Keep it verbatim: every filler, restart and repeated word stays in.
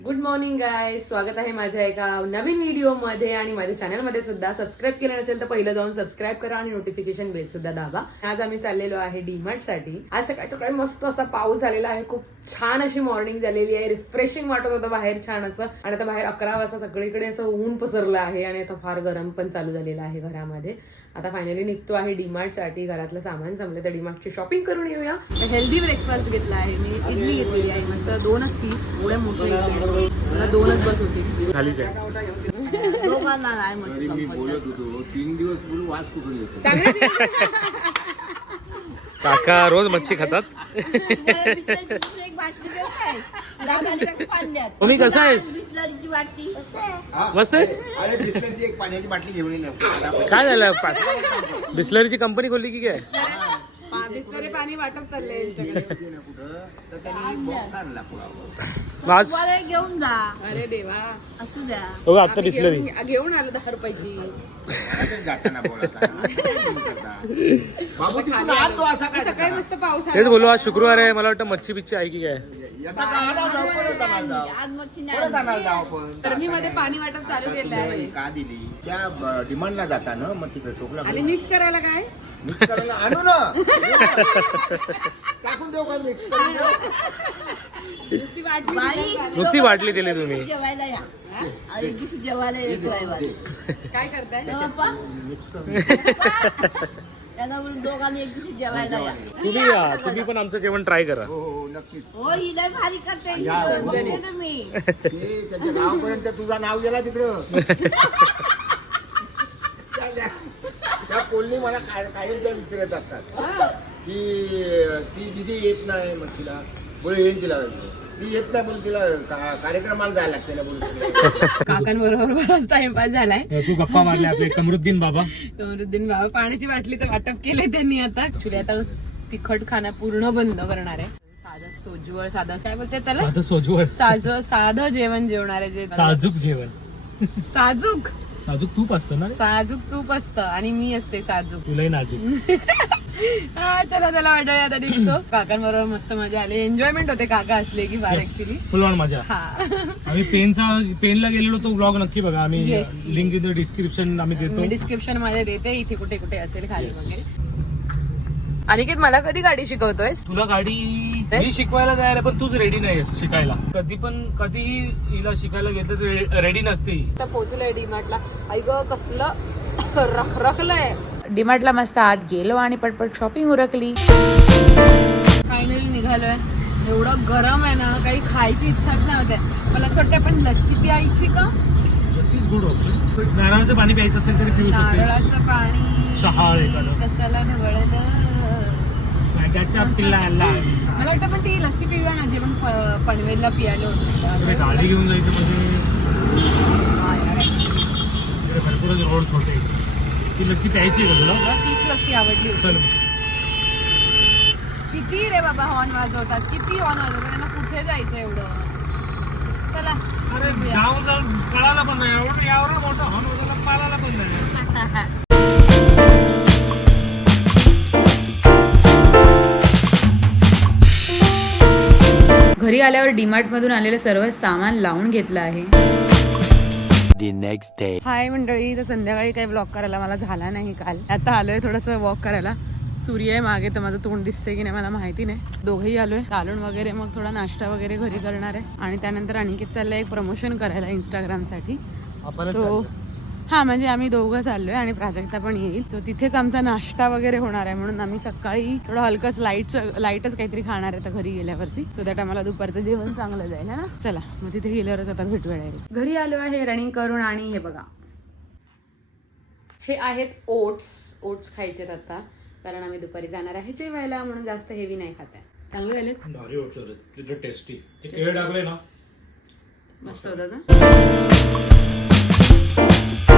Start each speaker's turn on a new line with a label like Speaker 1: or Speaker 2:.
Speaker 1: Good morning guys, स्वागत आहे माझ्या एका नवीन व्हिडिओ मध्ये आणि माझ्या चॅनल मध्ये सुद्धा. सबस्क्राईब केलं नसेल तर पहिलं जाऊन सबस्क्राईब करा आणि नोटिफिकेशन बेल सुद्धा दाबा. आज आम्ही चाललेलो आहे डीमार्ट साठी. आज सकाळी सकाळी मस्त असा पाऊस झालेला आहे, खूप छान अशी मॉर्निंग झालेली आहे. रिफ्रेशिंग वाटत होतं बाहेर छान असं. आणि आता बाहेर अकरा वाजता सगळीकडे असं ऊन पसरलं आहे आणि आता फार गरम पण चालू झालेलं आहे घरामध्ये. आता फायनली निघतो आहे डीमार्ट साठी. घरातलं सामान संपलं तर डीमार्टची शॉपिंग करून येऊया. हेल्दी ब्रेकफास्ट घेतला आहे मी. इडली घेतलेली आहे मस्त दोनच पीस, एवढ्या मोठ्या मला दोनच बस होती.
Speaker 2: खालीच आहे
Speaker 3: दोघांना नाही म्हटलं.
Speaker 4: मी बोलत होतो तीन दिवस पूर्वी वास कुठून येतो.
Speaker 2: काका रोज मच्छी खातात.
Speaker 3: एक बाटली देऊ काय? दादाच्या पाण्यात.
Speaker 2: तुम्ही कसं आहेस?
Speaker 3: बिस्लरीची बाटली.
Speaker 2: मस्त आहेस?
Speaker 4: अरे बिस्लरीची एक पाण्याची बाटली घेऊन ये.
Speaker 2: काय झालं? बिस्लरीची कंपनी खोलली की काय?
Speaker 1: बिस्लरी पाणी वाटप चाललंय यांच्याकडे.
Speaker 4: कुठं तर त्यांनी बॉक्स आणला पुढं.
Speaker 2: आज
Speaker 3: मला घेऊन जा.
Speaker 1: अरे देवा,
Speaker 3: असू द्या.
Speaker 2: हो आता
Speaker 1: आम्ही
Speaker 2: बिस्लरी
Speaker 1: घेऊन घेऊन आलो दहा रुपयाची.
Speaker 4: असंच गाताना बोलत बाबू तिथून आत तो असा काय
Speaker 1: सकाळी मस्त पाऊस
Speaker 2: तेच बोलू. आज शुक्रवार आहे, मला वाटतं मच्छी बिच्छी आहे की काय?
Speaker 4: याचा काढा जाऊ परत आणायला जाऊ.
Speaker 3: आज मच्छी
Speaker 4: परत आणायला
Speaker 3: नाही.
Speaker 4: जाऊ पण.
Speaker 1: गर्मीमध्ये पाणी वाटप चालू केलं
Speaker 4: तुला
Speaker 1: आहे.
Speaker 4: ही का दिली त्या डिमांडला जाताना मग तिकडे सोकला
Speaker 1: आणि मिक्स करायला काय
Speaker 4: मिक्स करायला आणू ना. टाकून देऊ का मिक्स करून देऊ?
Speaker 1: नुसती वाटली
Speaker 3: बाई,
Speaker 2: नुसती बाटली दिली तुम्ही.
Speaker 3: जेवायला या. आणि एक दिवशी जेवायला येत राहिवारी.
Speaker 1: काय करताय?
Speaker 3: पप्पा,
Speaker 4: मिक्स करून
Speaker 3: त्यांना बोलून दोघांनी एक दिवशी जेवायला या.
Speaker 2: तुम्ही या, तुम्ही पण आमचं जेवण ट्राय करा.
Speaker 4: हो हो नक्कीच.
Speaker 3: हो ही लय भारी करते.
Speaker 4: या,
Speaker 3: बघते ना मी.
Speaker 4: ते त्याच्या गावापर्यंत तुझं नाव गेला तिकडं. त्या- त्या कोल्ही मला काय काही त्या विचारत असतात की ती दिदी येत नाही मग तिला बोल येईन तिला ती येत नाही बोल तिला का- कार्यक्रमाला जायला लागते ना बोल.
Speaker 1: काकांबरोबर बराच टाइमपास झालाय.
Speaker 2: तू गप्पा मारले आपले कमरुद्दीन बाबा.
Speaker 1: कमरुद्दीन बाबा पाण्याची बाटलीचं वाटप केलंय त्यांनी. आता ऍक्च्युली आता तिखट खाणं पूर्ण बंद करणार आहे. साधं सोजवळ साधं काय बोलते त्याला,
Speaker 2: साधं सोजवळ
Speaker 1: साधं साधं जेवण जेवणार आहे. जे
Speaker 2: साजूक जेवण.
Speaker 1: साजूक
Speaker 2: साजूक तूप असतं ना?
Speaker 1: साजूक तूप असतं आणि मी असते साजूक.
Speaker 2: तुलाही नाजूक.
Speaker 1: हा त्याला त्याला वाटलं आता दिसतो. काकांबरोबर मस्त मजा आली. एन्जॉयमेंट होते काका असले की बाहेर ऍक्च्युली.
Speaker 2: फुल ऑन मजा.
Speaker 1: हा
Speaker 2: आम्ही पेनचा पेनला गेलेलो तो ब्लॉग नक्की बघा. आम्ही
Speaker 1: Yes.
Speaker 2: Link in the description आम्ही
Speaker 1: मी
Speaker 2: देतो.
Speaker 1: डिस्क्रिप्शन मध्ये देते, इथे कुठे कुठे असेल खाली वगैरे. अनिकेत मला कधी गाडी शिकवतोय?
Speaker 2: तुला गाडी मी शिकवायला जायला पण तूच रेडी नाहीस शिकायला. कधी पण कधीही हिला शिकायला घेतलं तर रेडी नसते.
Speaker 1: आता पोहोचलोय डीमार्टला. ऐक कसलं रखरखलंय. डीमार्टला मस्त आत गेलो आणि पटपट शॉपिंग उरकली. फायनली निघालोय. एवढं गरम आहे ना, काही खायची इच्छाच नाही होते. मला असं वाटतं पण लस्सी प्यायची का?
Speaker 2: Good option. नारळाचं पाणी प्यायचं असेल तरी पिऊ शकते.
Speaker 1: नारळाचं पाणी
Speaker 2: शहाळ एखादं.
Speaker 1: कशाला निवडलं.
Speaker 2: त्याच्या पिल्लाला
Speaker 1: मला वाटतं पण ती लस्सी पिऊया ना, जे पण प- पनवेलला पियालो होतो.
Speaker 2: गाडी घेऊन जायचं म्हणजे भरपूरच रोड छोटे. ती लस्सी प्यायची आहे का तुला?
Speaker 1: तीच लस्सी आवडली होती.
Speaker 2: चल
Speaker 1: किती रे बाबा हॉर्न वाजवतात, किती हॉर्न वाजवतात. त्यांना कुठे जायचं एवढं. चला
Speaker 2: अरे जाऊन जाऊन कळायला पण नाही. एवढं यावर मोठं हॉर्न वगैरे पाळायला पण नाही.
Speaker 5: घरी आल्यावर डीमार्ट मधून आलेलं सर्व सामान लावून घेतलं आहे.
Speaker 1: हाय मंडळी, तर संध्याकाळी काही ब्लॉग करायला मला झाला नाही काल. आता आलोय थोडस वॉक करायला. सूर्य आहे मागे तर माझं तोंड दिसतंय की नाही मला माहिती नाही. दोघेही आलोय चालून वगैरे. मग थोडा नाश्ता वगैरे घरी करणार आहे आणि त्यानंतर अनिकेत चाललंय एक प्रमोशन करायला इंस्टाग्राम साठी. सो हा म्हणजे आम्ही दोघं चाललोय आणि प्राजक्ता पण येईल. सो तिथेच आमचा नाश्ता वगैरे होणार आहे. म्हणून आम्ही सकाळी थोडं हलकंच लाईट लाईटच काहीतरी खाणार आहे घरी गेल्यावरती. सो दॅट आम्हाला दुपारचं जेवण चांगलं जाईल ना. चला मग तिथे गेल्यावरच आता भेटूया डायरेक्ट. घरी आलो आहे रनिंग करून आणि हे बघा हे आहेत ओट्स. ओट्स खायचेत आता कारण आम्ही दुपारी जाणार आहे जेवायला, म्हणून जास्त हेवी नाही खात आहे. चांगले झाले,
Speaker 2: भारी ओट्स होते, टेस्टी. ते केळ टाकले ना
Speaker 1: मस्त होतं ना.